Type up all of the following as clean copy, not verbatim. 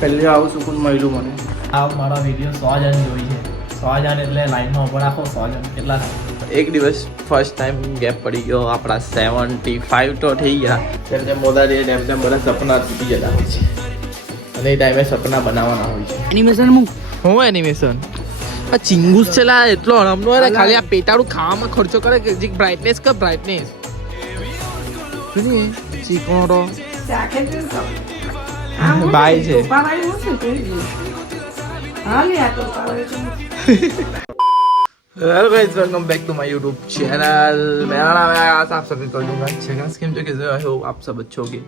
પહેલે આવું સુકૂન મળ્યું મને. આ મારા વિડીયો 100 જણ જોઈ છે. 100 જણ એટલે લાઈનમાં ઉભા રાખો. 100 જણ કેટલા થાય? એક દિવસ ફર્સ્ટ ટાઈમ ગેપ પડી ગયો. આપણા 75 તો થઈ ગયા. જેમ જેમ મોટા રહે તેમ તેમ બધા સપના તૂટી જતા હોય છે અને એ ટાઈમે સપના બનાવવાના હોય છે. એનિમેશન હું એનિમેશન આ ચિંગુસ છે લા, એટલો હણમનો હોય ને, ખાલી આ પેટાળું ખાવામાં ખર્ચો કરે કે જે બ્રાઇટનેસ કર બ્રાઇટનેસ ચીકણો બાય છે. Hello guys, welcome back to my YouTube channel. मेरा नाम है आकाश, आप सभी को दूंगा चेहरा स्कीम जो कैसे आई होप आप सब अच्छे होंगे.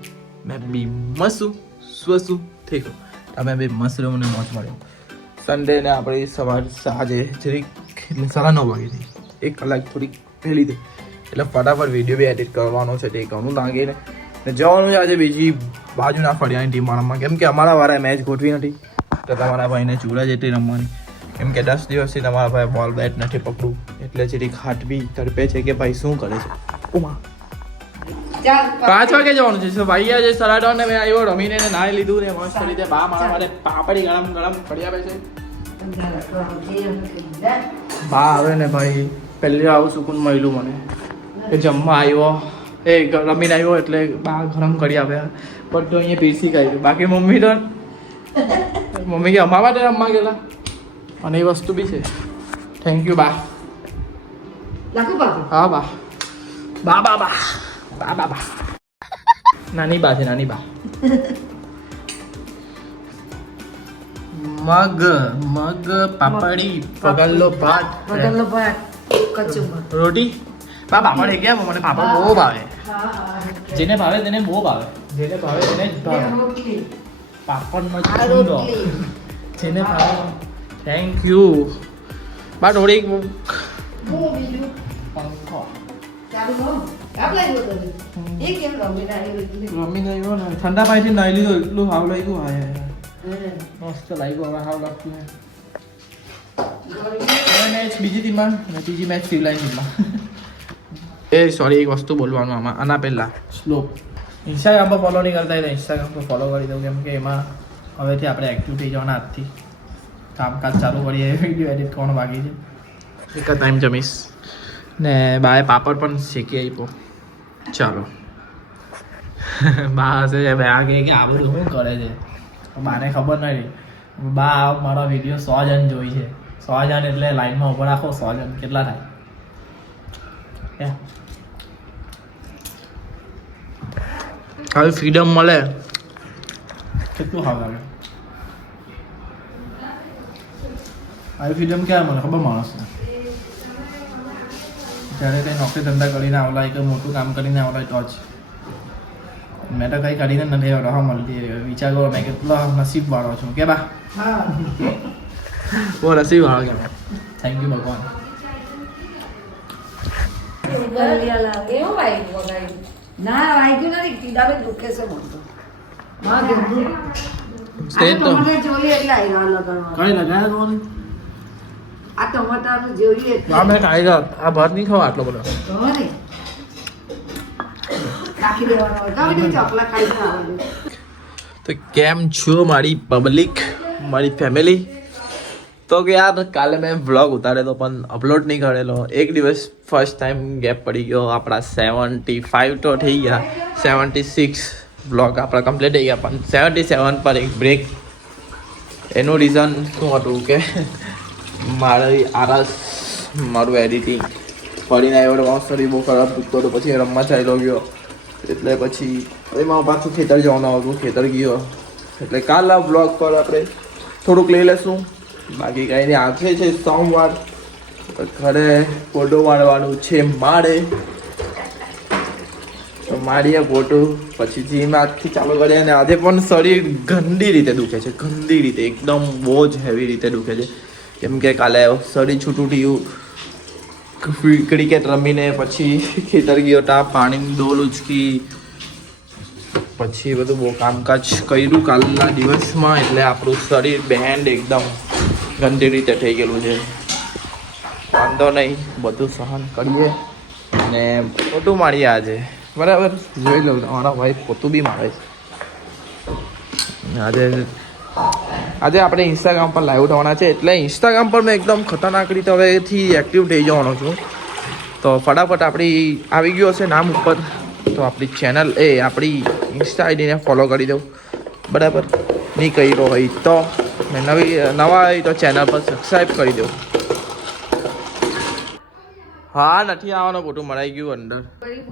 मैं भी मस्त हूँ, स्वस्थ हूँ, ठीक हूँ. मैं भी मस्त रहूँ અને મોજ માણ્યો. સન્ડે ને આપણે સવાર સાંજે જરીક એટલે 9:30 વાગે થઈ, 1 કલાક થોડીક પહેલી થઈ એટલે ફટાફટ વિડીયો બી એડિટ કરવાનો છે. તે ઘણું લાગે ને જવાનું છે આજે બીજી બાજુના ફળિયાની ટીમ વાળામાં, કેમ કે અમારા વાળા મેચ ગોઠવી નથી તો તમારા ભાઈને ચૂડા જેટલી રમવાની, કેમ કે 10 દિવસથી તમારા ભાઈ બોલ બેટ નથી પકડું એટલે જેથી ખાટ બી તડપે છે કે ભાઈ શું કરે છે. ઉમા 5 વાગે જવાનું છે. ભાઈ આજે સલાડો ને મેં આવ્યો રમીને નાઈ લીધું ને મસ્ત રીતે બા મારા માટે પાપડી ગરમ ગરમ કરી આપે છે. બા આવે ને ભાઈ પહેલે આવું સુકૂન મળ્યું મને કે જમવા આવ્યો એ રમીને આવ્યો એટલે બા ગરમ કરી આપ્યા. બધું અહીંયા પીરસી કાઢ્યું. બાકી મમ્મી તો મમ્મી કે અમારા માટે રમવા ગયેલા અને એ વસ્તુ બી છે. થેન્ક યુ બા. હા બા બા બા બા બા બા બા નાની બા છે, નાની બા. મગ મગ પાપડી પગલ્લો ભાત રોટી. બા પાપડ એક ગયા, મને પાપડ બહુ ભાવે. જેને ભાવે તેને બહુ ભાવે, જેને ભાવે તેને જ ભાવે. પાપડનો ચૂંદો જેને ભાવે. થેન્ક યુ બા. થોડીક પંખો રમીને આવ્યો ને ઠંડા પાણીથી નાઈ લીધો એટલું હાવ લાગ્યું. હા મસ્ત લાગ્યું. હવે હાવ લાગતું મેચ બીજી ટીમમાં અને ત્રીજી મેચ સિવલાઈન ટીમમાં. એ સોરી, એક વસ્તુ બોલવાનું આમાં આના પહેલાં સ્લોપ ઇન્સ્ટાગ્રામ પર ફોલો નહીં કરતા એટલે ઇન્સ્ટાગ્રામ પર ફોલો કરી દઉં, કેમ કે એમાં હવેથી આપણે એક્ટિવ થઈ જવાના આજથી. કામકાજ ચાલુ કરીએ, વિડીયો એડિટ કરવાનું બાકી છે. એક જ ટાઈમ જમીશ ને બાએ પાપડ પણ શેકી આપ્યો. ચાલો બા હશે છે આ કે આ બધું શું કરે છે, બાને ખબર નથી. બા મારા વિડીયો 100 જણ જોઈ છે. 100 જણ એટલે લાઈનમાં ઉભા રાખો. 100 જણ કેટલા થાય? હવે ફ્રીડમ મળે કેટલું ખાવા લાગે. આવી ફ્રીડમ ક્યાં મળે ખબર માણસને? જ્યારે કંઈ નોકરી ધંધા કરીને આવલા, કંઈ મોટું કામ કરીને આવલા તો જ. મેં તો કંઈ કરીને નથી આવડે. હા મળતી વિચાર કરો મેં કેટલો નસીબ વાળો છું કે બા. બહુ નસીબ વાળો કે થેન્ક યુ ભગવાન. ના વાગ્યું નથી, કીધા દુખે છે મોટો. સ્ટેજ તો જોઈએ એટલે આવ્યા લગાડવા. કઈ લગાયા તો આ ટમાટાનું જોઈએ આ મેં ખાઈ ગયો. આ ભાત નહીં ખાવા આટલો બધો. રાખી દેવાનો હોય. ગમે તે ચોકલા ખાઈ ખાવાનું. તો કેમ છો મારી પબ્લિક, મારી ફેમિલી? તો કે યાર કાલે મેં વ્લોગ ઉતાર્યો તો પણ અપલોડ નહીં કરેલો. એક દિવસ ફર્સ્ટ ટાઈમ ગેપ પડી ગયો. આપણા 75 તો થઈ ગયા, 76 વ્લોગ આપણા કમ્પ્લીટ થઈ ગયા, પણ 77 પર એક બ્રેક. એનું રીઝન શું હતું કે મારી આરસ મારું એડિટિંગ પડીને આવ્યો તો શરીર બહુ ખરાબ દુખતો હતો. પછી રમવા ચાલ્યો ગયો એટલે પછી એમાં પાછું ખેતર જવાનું હતું. ખેતર ગયો એટલે કાલના બ્લોગ પર આપણે થોડુંક લઈ લેશું. બાકી કાંઈ નહીં. આજે છે સોમવાર, ઘરે ફોટો મારવાનું છે મારે તો મારીએ ફોટો. પછી જીમ આજથી ચાલુ કરીએ. અને આજે પણ શરીર ગંદી રીતે દુખે છે, ગંદી રીતે એકદમ બહુ જ હેવી રીતે દુખે છે. કેમ કે કાલે શરીર છૂટું થયું. ક્રિકેટ રમીને પછી ખેતર ગયો, ત્યાં પાણીની ડોલ ઉચકી, પછી બધું બહુ કામકાજ કર્યું કાલના દિવસમાં. એટલે આપણું શરીર બેન્ડ એકદમ ગંદી રીતે થઈ ગયેલું છે. વાંધો નહીં, બધું સહન કરીએ અને ફોટું મારીએ આજે. બરાબર જોઈ લો, તમારા ભાઈ પોતું બી મારે છે આજે. આજે આપણે ઇન્સ્ટાગ્રામ પર લાઈવ થવાના છે, એટલે ઇન્સ્ટાગ્રામ પર મેં એકદમ ખતરનાક રીતે હવેથી એક્ટિવ થઈ જવાનો છું. તો ફટાફટ આપણી આવી ગયો હશે નામ ઉપર, તો આપણી ચેનલ આપણી ઇન્સ્ટા આઈડીને ફોલો કરી દઉં, બરાબર. નહીં કર્યો હોય તો નવા હોય તો ચેનલ પર સબસ્ક્રાઈબ કરી દઉં. હા, નથી આવવાનું, ખોટું મરાઈ ગયું અંદર.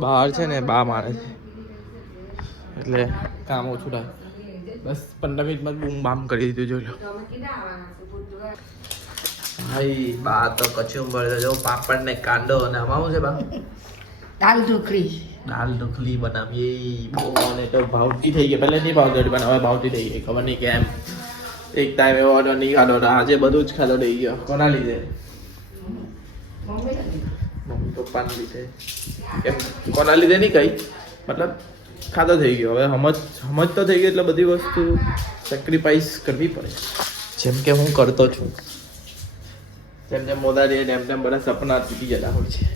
બહાર છે ને બા મારે છે, એટલે કામ ઓછું થાય. બસ 15 મિનિટમાં બૂમ બામ કરી દીધું. જોઈ લો ભાઈ, બા તો કચુંબર જો પાપડ ને કાંદો અને આમાં શું છે બા? દાલ ઢોકળી. દાલ ઢોકળી બનાવીએ. બહુ મને તો ભાવતી થઈ ગઈ. પહેલે નહીં ભાવતી હતી પણ હવે ભાવતી થઈ ગઈ. ખબર નહીં કેમ. એક ટાઈમ એવો ઓર્ડર નહીં ખાધો હતો, આજે બધું જ ખાધો થઈ ગયો. કોના લીધે? મમ્મી પપ્પાના લીધે. કેમ કોના લીધે નહીં કઈ, મતલબ ખાધો થઈ ગયો. હવે સમજ તો થઈ ગઈ, એટલે બધી વસ્તુ સેક્રિફાઈસ કરવી પડે, જેમ કે હું કરતો છું. જેમ જેમ મોટા રહે તેમ બધા સપના તૂટી જતા હોય છે,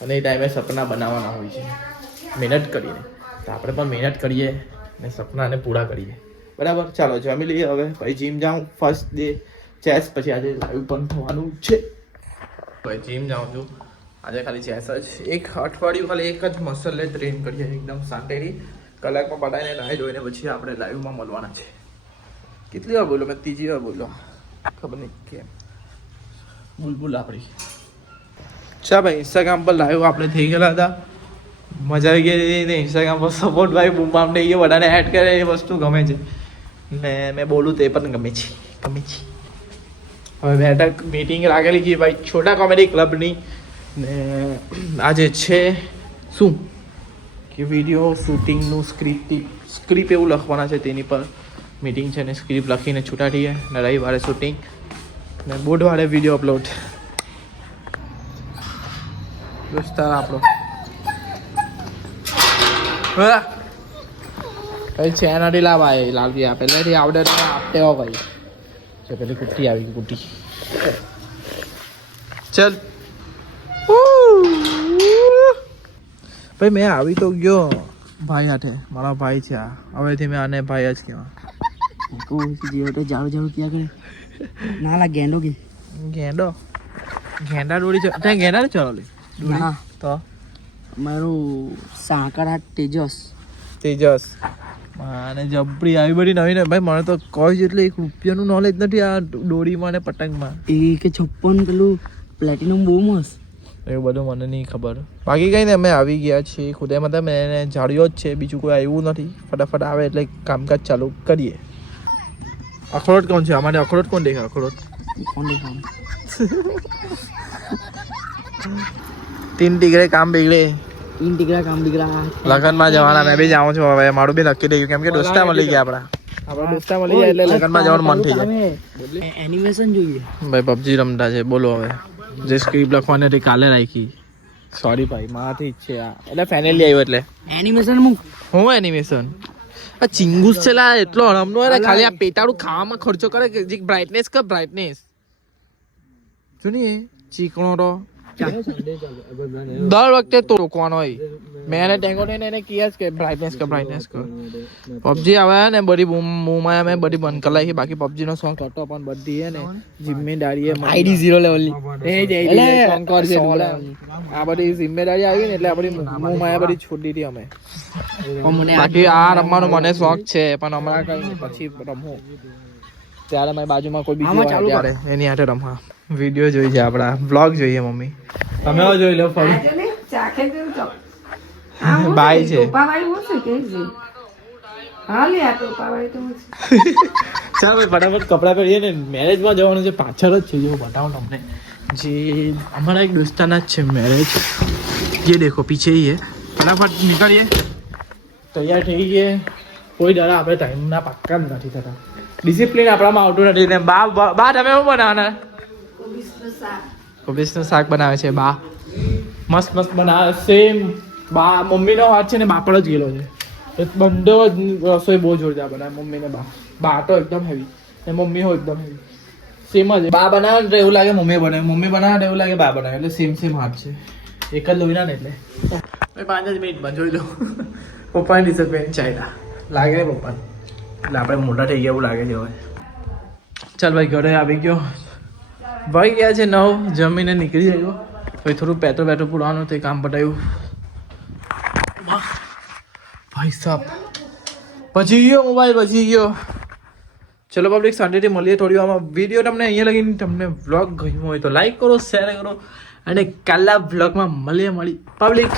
અને એ ટાઈમે સપના બનાવવાના હોય છે મહેનત કરીને. તો આપણે પણ મહેનત કરીએ ને સપનાને પૂરા કરીએ, બરાબર. ચાલો જમી લઈએ હવે, પછી જીમ જાઉં. ફર્સ્ટ ડે ચેસ, પછી આજે લાઈવ પણ થવાનું છે. પછી જીમ જાઉં છું આજે, ખાલી ચેસ જ. એક અઠવાડિયું ખાલી એક જ મસલે ટ્રેન કરીએ, એકદમ શાંતિથી કલાકમાં પટાઈને નાહી ધોઈને પછી આપણે લાઈવમાં મળવાના છે. કેટલી વાર બોલો? મેં ત્રીજી વાર બોલો, ખબર નહીં કેમ. બુલબુલ આપણી. ચા ભાઈ, ઇન્સ્ટાગ્રામ પર લાઈવ આપણે થઈ ગયેલા હતા, મજા આવી ગઈ ને. ઇન્સ્ટાગ્રામ પર સપોર્ટ ભાઈ બૂમ બામ નહીં, બધાને એડ કરે એ વસ્તુ ગમે છે ને મેં બોલું તે પણ ગમે છે. હવે બેઠક મીટિંગ રાખેલી છે ભાઈ છોટા કોમેડી ક્લબની, ને આજે છે શું કે વિડીયો શૂટિંગનું સ્ક્રિપ્ટ એવું લખવાના છે, તેની પર મીટિંગ છે ને સ્ક્રિપ્ટ લખીને છૂટા થઈએ. ને રવિવારે શૂટિંગ ને બુધવારે વિડીયો અપલોડ. દોસ્તાર આપણો કઈ છે નથી લાવા લાવી આપે પહેલેથી આવડે આપતે હો ભાઈ છે. પેલી કુટ્ટી આવી ગઈ, કુટ્ટી. ચલ ભાઈ, મેં આવી તો ગયો ભાઈ હાથે. મારા ભાઈ છે આ, હવેથી મેં આને ભાઈ જ કહેવા. જાડું ક્યાં કરે? ના લા ગેંડો કે ગેંડા દોડી ત્યાં ગેંડા ચલાવલી ના તો મારું સાંકળાટ તેજસ અને જબરી આવી બધી નવી ને ભાઈ. મને તો કહ્યું છે એટલે 1 રૂપિયાનું નોલેજ નથી આ દોરીમાં ને પતંગમાં. એ કે 56 પેલું પ્લેટિનમ બહુ મસ્ત. એવું બધું મને નહીં ખબર. બાકી કંઈ નહીં, અમે આવી ગયા છીએ ખુદે. મતલબ એને જાળ્યો જ છે, બીજું કોઈ આવ્યું નથી. ફટાફટ આવે એટલે કામકાજ ચાલુ કરીએ. અખરોટ કોણ છે અમારે? અખરોટ કોણ દેખા? અખરોટ तीन टिगरे काम बिगड़े. લગનમાં જવાના. મેં બી જાઉં છું હવે, મારું બી નક્કી થઈ ગયું, કેમ કે દોસ્તા મળી ગયા આપણા દોસ્તા મળી ગયા એટલે લગનમાં જવાનું મન થઈ જાય. એનિમેશન જોઈએ ભાઈ. પબજી રમતા છે. બોલો હવે, જે સ્ક્રિપ્ટ લખવાની હતી કાલે રાખી. સોરી ભાઈ, મારાથી જ છે આ, એટલે ફાઇનલી આવ્યો. એટલે એનિમેશન હું એનિમેશન આ ચિંગુસ છે લા, એટલો હરમનો હોય ને. ખાલી આ પેટાડું ખાવામાં ખર્ચો કરે કે બ્રાઇટનેસ કર, બ્રાઇટનેસ જો નહીં ચીકણો તો દર વખતે તો રોકવાનો હોય. મેં એને ટેંગો થઈને એને કહ્યા કે બ્રાઇટનેસ કર. પબજી આવે ને બધી બૂમમાં મેં બધી બંધ કરાવી છે. બાકી પબજી નો સોંગ હતો પણ બધી હે ને જિમ્મેદારી આઈડી 0 લેવલની આ બધી જિમ્મેદારી આવી ને એટલે આપણી બૂમમાં બધી છોડી દીધી અમે. બાકી આ રમવાનો મને શોખ છે પણ હમણાં કઈ નહીં, પછી રમવું ત્યારે મારી બાજુમાં કોઈ બીજું હોય ત્યારે એની હાથે રમવા. વિડીયો જોઈ છે આપણા, બ્લોગ જોઈએ મમ્મી. તમે જોઈ લો ફરી. બાય છે. ચાલ ભાઈ ફટાફટ કપડાં પહેરીએ ને, મેરેજમાં જવાનું છે. પાછળ જ છે, જો બતાવું તમને. જે અમારા એક દોસ્તાના જ છે મેરેજ, જે દેખો પીછે ही है. ફટાફટ નીકળીએ, તૈયાર થઈ ગઈએ. કોઈ દાડા આપણે ટાઈમના પાક્કા જ નથી થતા. ડિસિપ્લિન આપણામાં આવતું નથી ને. બા તમે શું બનાવવાના? કોબીસનું શાક બનાવે છે બા, મસ્ત બનાવે. સેમ બા મમ્મીનો હાથ છે ને બાપડ જ ગયેલો છે. બંને જ રસોઈ બહુ જોરદાર બનાવે મમ્મી ને બા તો એકદમ હેવી ને મમ્મી હોય એકદમ હેવી. સેમ જ બા બનાવે તો એવું લાગે મમ્મી બનાવે, મમ્મી બનાવે તો એવું લાગે બા બનાવે. એટલે સેમ હાથ છે, એક જ લોહીના ને. એટલે 5 જ મિનિટમાં જોઈ લો. પપ્પાની ડિસિપ્લિન ચાલ્યા લાગે પપ્પા, એટલે આપણે મોટા થઈ ગયા એવું લાગે છે હવે. ચાલ ભાઈ ઘરે આવી ગયો ભાઈ ગયા છે 9 જમીને નીકળી ગયો ભાઈ થોડું પેટ્રોલ પૂરવાનું તે કામ પટાયું ભાઈ સાહેબ પછી ગયો મોબાઈલ પછી ગયો ચલો પબ્લિક શાંતિથી મળીએ થોડી વારમાં વિડીયો તમને અહીંયા લગીને તમને વ્લોગ ગમ્યો હોય તો લાઈક કરો શેર કરો અને કાલના વ્લોગમાં મળી પબ્લિક